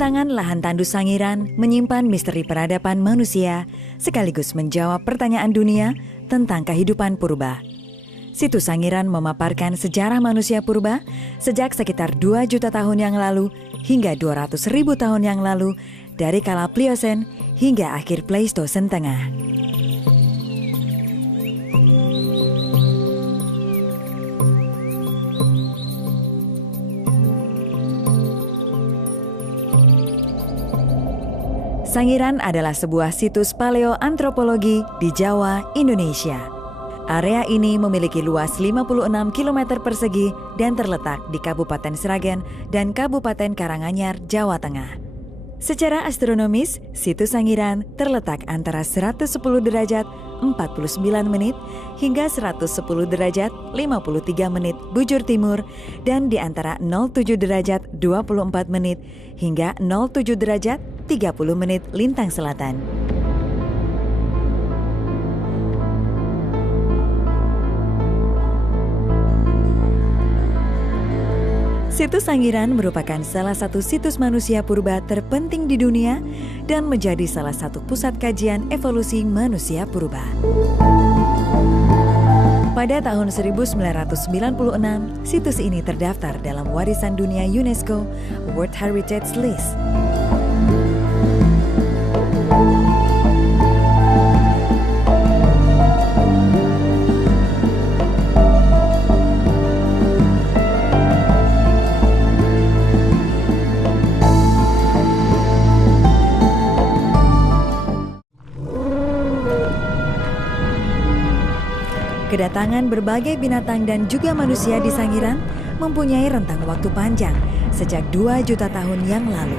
Tantangan lahan tandus Sangiran menyimpan misteri peradaban manusia sekaligus menjawab pertanyaan dunia tentang kehidupan purba. Situs Sangiran memaparkan sejarah manusia purba sejak sekitar 2 juta tahun yang lalu hingga 200.000 tahun yang lalu, dari kala Pliosen hingga akhir Pleistosen Tengah. Sangiran adalah sebuah situs paleoantropologi di Jawa, Indonesia. Area ini memiliki luas 56 km persegi dan terletak di Kabupaten Sragen dan Kabupaten Karanganyar, Jawa Tengah. Secara astronomis, situs Sangiran terletak antara 110 derajat 49 menit hingga 110 derajat 53 menit bujur timur dan di antara 07 derajat 24 menit hingga 07 derajat 30 menit lintang selatan. Situs Sangiran merupakan salah satu situs manusia purba terpenting di dunia dan menjadi salah satu pusat kajian evolusi manusia purba. Pada tahun 1996, situs ini terdaftar dalam Warisan Dunia UNESCO World Heritage List. Kedatangan berbagai binatang dan juga manusia di Sangiran mempunyai rentang waktu panjang sejak 2 juta tahun yang lalu.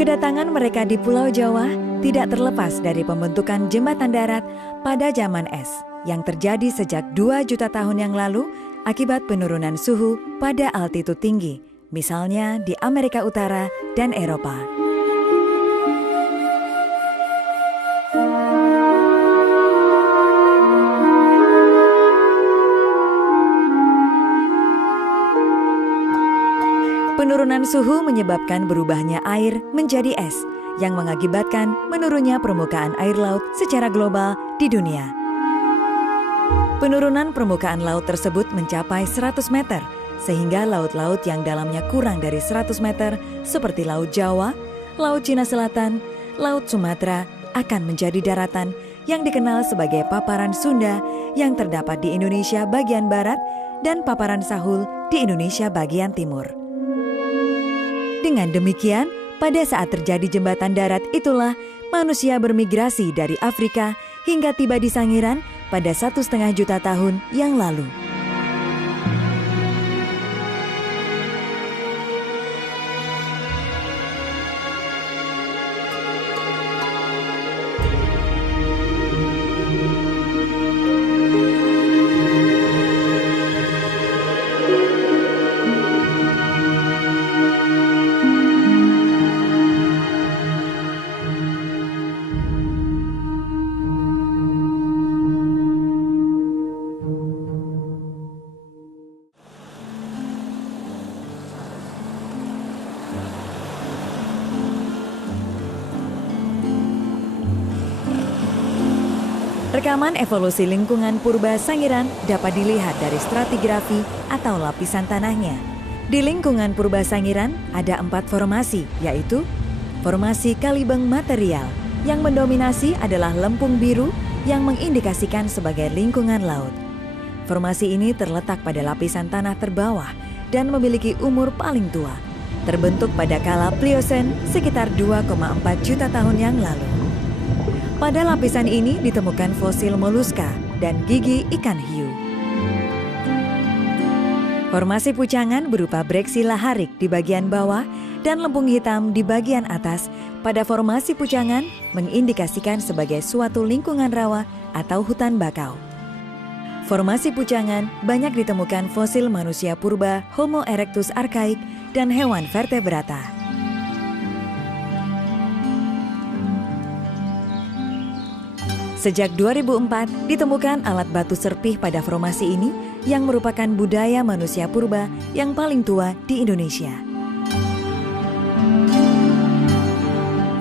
Kedatangan mereka di Pulau Jawa tidak terlepas dari pembentukan jembatan darat pada zaman es yang terjadi sejak 2 juta tahun yang lalu akibat penurunan suhu pada altitud tinggi, misalnya di Amerika Utara dan Eropa. Penurunan suhu menyebabkan berubahnya air menjadi es yang mengakibatkan menurunnya permukaan air laut secara global di dunia. Penurunan permukaan laut tersebut mencapai 100 meter, sehingga laut-laut yang dalamnya kurang dari 100 meter seperti Laut Jawa, Laut Cina Selatan, Laut Sumatera akan menjadi daratan yang dikenal sebagai paparan Sunda yang terdapat di Indonesia bagian barat dan paparan Sahul di Indonesia bagian timur. Dengan demikian, pada saat terjadi jembatan darat itulah manusia bermigrasi dari Afrika hingga tiba di Sangiran pada 1,5 juta tahun yang lalu. Rekaman evolusi lingkungan purba Sangiran dapat dilihat dari stratigrafi atau lapisan tanahnya. Di lingkungan purba Sangiran ada 4 formasi, yaitu formasi Kalibeng material, yang mendominasi adalah lempung biru yang mengindikasikan sebagai lingkungan laut. Formasi ini terletak pada lapisan tanah terbawah dan memiliki umur paling tua, terbentuk pada kala Pliosen sekitar 2,4 juta tahun yang lalu. Pada lapisan ini ditemukan fosil moluska dan gigi ikan hiu. Formasi pucangan berupa breksi laharik di bagian bawah dan lempung hitam di bagian atas pada formasi pucangan mengindikasikan sebagai suatu lingkungan rawa atau hutan bakau. Formasi pucangan banyak ditemukan fosil manusia purba Homo erectus archaik dan hewan vertebrata. Sejak 2004 ditemukan alat batu serpih pada formasi ini yang merupakan budaya manusia purba yang paling tua di Indonesia.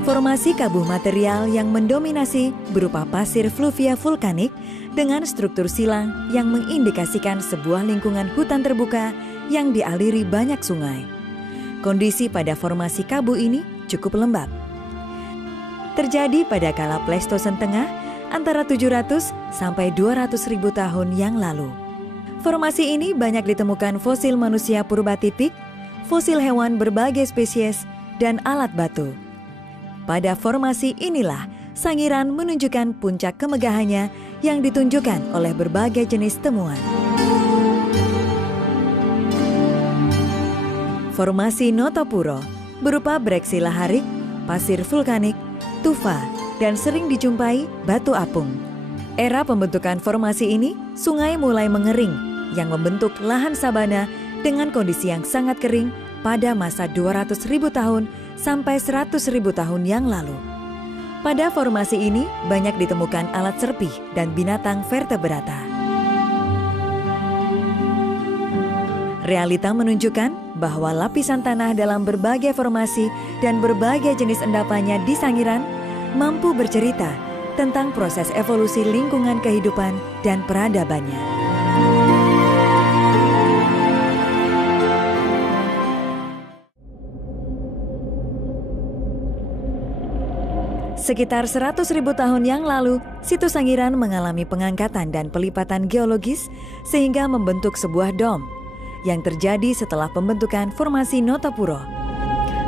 Formasi kabuh material yang mendominasi berupa pasir fluvia vulkanik dengan struktur silang yang mengindikasikan sebuah lingkungan hutan terbuka yang dialiri banyak sungai. Kondisi pada formasi kabuh ini cukup lembab. Terjadi pada kala Pleistosen Tengah antara 700 sampai 200 ribu tahun yang lalu. Formasi ini banyak ditemukan fosil manusia purba tipik, fosil hewan berbagai spesies, dan alat batu. Pada formasi inilah Sangiran menunjukkan puncak kemegahannya yang ditunjukkan oleh berbagai jenis temuan. Formasi Notopuro berupa breksi laharik, pasir vulkanik, tufa, dan sering dijumpai batu apung. Era pembentukan formasi ini, sungai mulai mengering yang membentuk lahan sabana dengan kondisi yang sangat kering pada masa 200.000 tahun sampai 100.000 tahun yang lalu. Pada formasi ini banyak ditemukan alat serpih dan binatang vertebrata. Realita menunjukkan bahwa lapisan tanah dalam berbagai formasi dan berbagai jenis endapannya di Sangiran mampu bercerita tentang proses evolusi lingkungan kehidupan dan peradabannya. Sekitar 100.000 tahun yang lalu, situs Sangiran mengalami pengangkatan dan pelipatan geologis sehingga membentuk sebuah dom yang terjadi setelah pembentukan formasi Notopuro.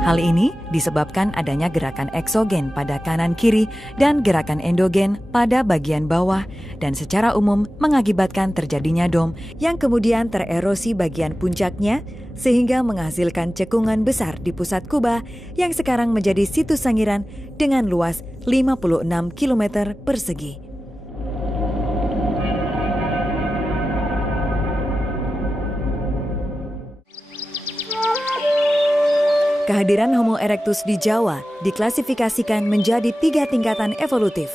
Hal ini disebabkan adanya gerakan eksogen pada kanan-kiri dan gerakan endogen pada bagian bawah dan secara umum mengakibatkan terjadinya dom yang kemudian tererosi bagian puncaknya sehingga menghasilkan cekungan besar di pusat kubah yang sekarang menjadi situs Sangiran dengan luas 56 km persegi. Kehadiran Homo erectus di Jawa diklasifikasikan menjadi 3 tingkatan evolutif.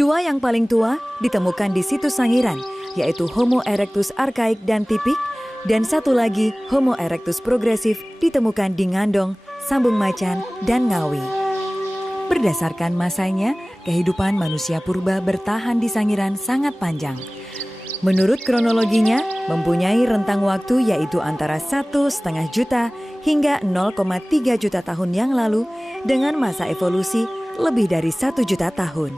2 yang paling tua ditemukan di situs Sangiran, yaitu Homo erectus arkaik dan tipik, dan 1 lagi Homo erectus progresif ditemukan di Ngandong, Sambung Macan, dan Ngawi. Berdasarkan masanya, kehidupan manusia purba bertahan di Sangiran sangat panjang. Menurut kronologinya, mempunyai rentang waktu yaitu antara 1,5 juta hingga 0,3 juta tahun yang lalu dengan masa evolusi lebih dari 1 juta tahun.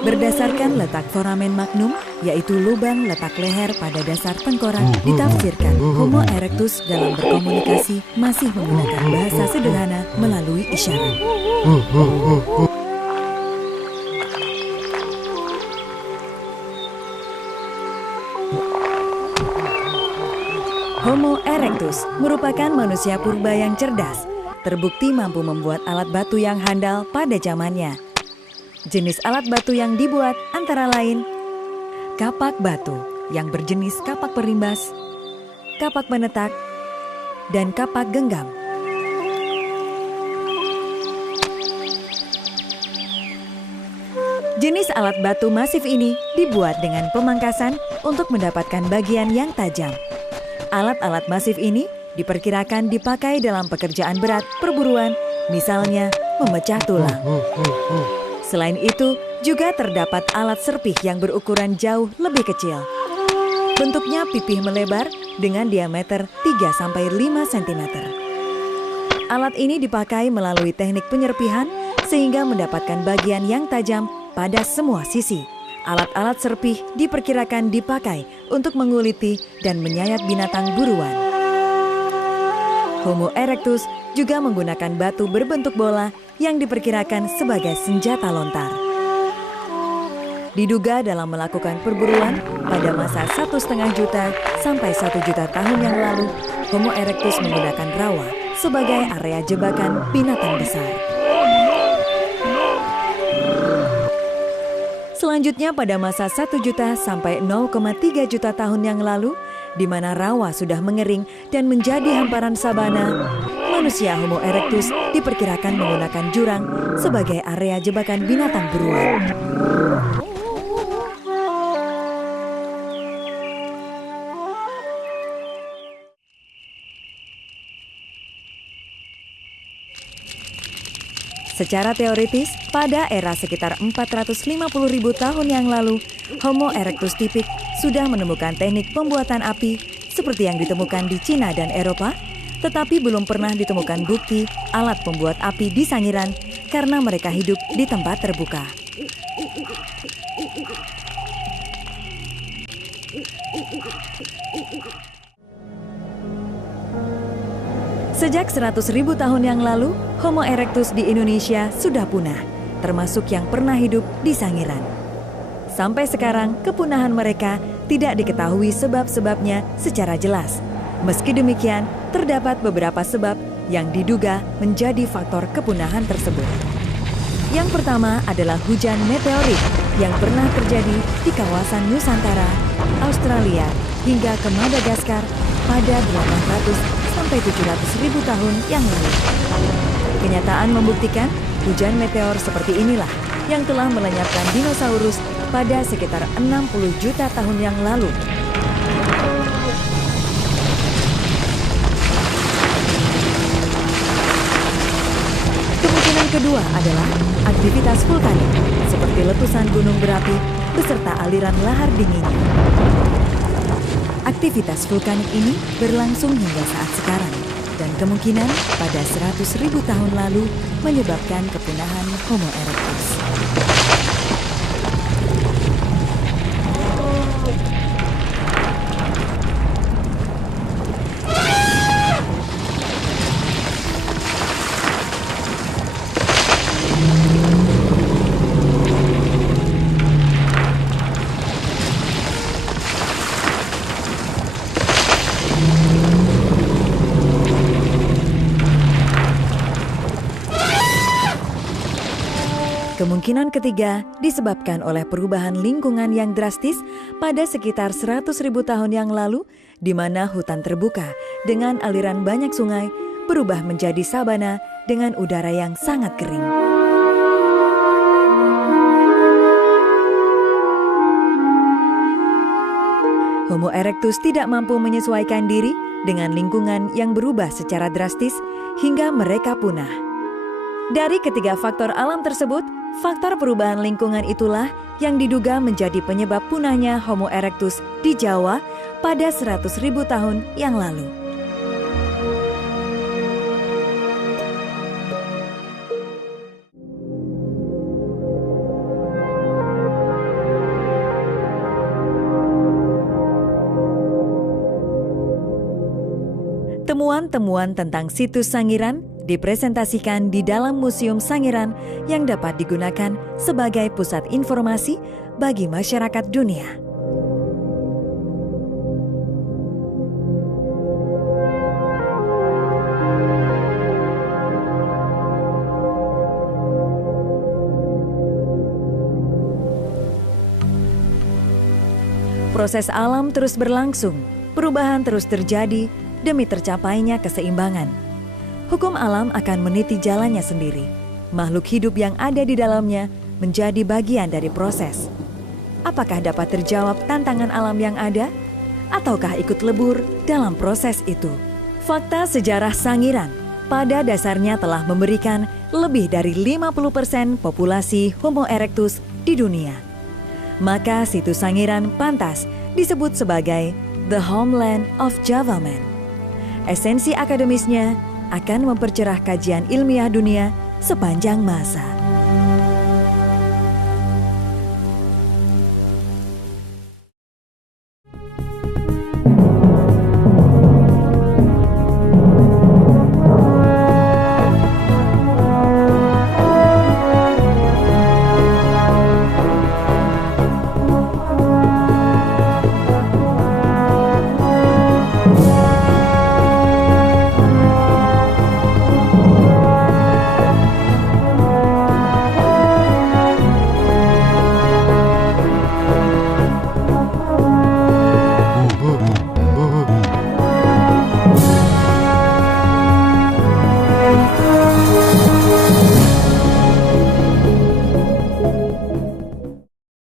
Berdasarkan letak foramen magnum, yaitu lubang letak leher pada dasar tengkorak, ditafsirkan Homo erectus dalam berkomunikasi masih menggunakan bahasa sederhana melalui isyarat. Homo erectus merupakan manusia purba yang cerdas, terbukti mampu membuat alat batu yang handal pada zamannya. Jenis alat batu yang dibuat antara lain kapak batu yang berjenis kapak perimbas, kapak penetak, dan kapak genggam. Jenis alat batu masif ini dibuat dengan pemangkasan untuk mendapatkan bagian yang tajam. Alat-alat masif ini diperkirakan dipakai dalam pekerjaan berat perburuan, misalnya memecah tulang. Selain itu, juga terdapat alat serpih yang berukuran jauh lebih kecil. Bentuknya pipih melebar dengan diameter 3-5 cm. Alat ini dipakai melalui teknik penyerpihan sehingga mendapatkan bagian yang tajam pada semua sisi. Alat-alat serpih diperkirakan dipakai untuk menguliti dan menyayat binatang buruan. Homo erectus juga menggunakan batu berbentuk bola yang diperkirakan sebagai senjata lontar. Diduga dalam melakukan perburuan pada masa 1,5 juta sampai 1 juta tahun yang lalu, Homo erectus menggunakan rawa sebagai area jebakan binatang besar. Selanjutnya pada masa 1 juta sampai 0,3 juta tahun yang lalu, di mana rawa sudah mengering dan menjadi hamparan sabana, manusia Homo erectus diperkirakan menggunakan jurang sebagai area jebakan binatang buruan. Secara teoritis, pada era sekitar 450.000 tahun yang lalu, Homo erectus tipik sudah menemukan teknik pembuatan api seperti yang ditemukan di Cina dan Eropa, tetapi belum pernah ditemukan bukti alat pembuat api di Sangiran karena mereka hidup di tempat terbuka. Sejak 100.000 tahun yang lalu, Homo erectus di Indonesia sudah punah, termasuk yang pernah hidup di Sangiran. Sampai sekarang, kepunahan mereka tidak diketahui sebab-sebabnya secara jelas. Meski demikian, terdapat beberapa sebab yang diduga menjadi faktor kepunahan tersebut. Yang pertama adalah hujan meteorit yang pernah terjadi di kawasan Nusantara, Australia, hingga ke Madagaskar pada 800 sampai 700.000 tahun yang lalu. Kenyataan membuktikan hujan meteor seperti inilah yang telah melenyapkan dinosaurus pada sekitar 60 juta tahun yang lalu. Kemungkinan kedua adalah aktivitas vulkanik, seperti letusan gunung berapi beserta aliran lahar dinginnya. Aktivitas vulkanik ini berlangsung hingga saat sekarang dan kemungkinan pada 100.000 tahun lalu menyebabkan kepunahan Homo erectus. Kemungkinan ketiga disebabkan oleh perubahan lingkungan yang drastis pada sekitar 100.000 tahun yang lalu, di mana hutan terbuka dengan aliran banyak sungai berubah menjadi sabana dengan udara yang sangat kering. Homo erectus tidak mampu menyesuaikan diri dengan lingkungan yang berubah secara drastis hingga mereka punah. Dari ketiga faktor alam tersebut, faktor perubahan lingkungan itulah yang diduga menjadi penyebab punahnya Homo erectus di Jawa pada 100.000 tahun yang lalu. Temuan-temuan tentang situs Sangiran dipresentasikan di dalam Museum Sangiran yang dapat digunakan sebagai pusat informasi bagi masyarakat dunia. Proses alam terus berlangsung, perubahan terus terjadi demi tercapainya keseimbangan. Hukum alam akan meniti jalannya sendiri. Makhluk hidup yang ada di dalamnya menjadi bagian dari proses. Apakah dapat terjawab tantangan alam yang ada? Ataukah ikut lebur dalam proses itu? Fakta sejarah Sangiran pada dasarnya telah memberikan lebih dari 50% populasi Homo erectus di dunia. Maka situs Sangiran pantas disebut sebagai The Homeland of Java Man. Esensi akademisnya akan mempercerah kajian ilmiah dunia sepanjang masa.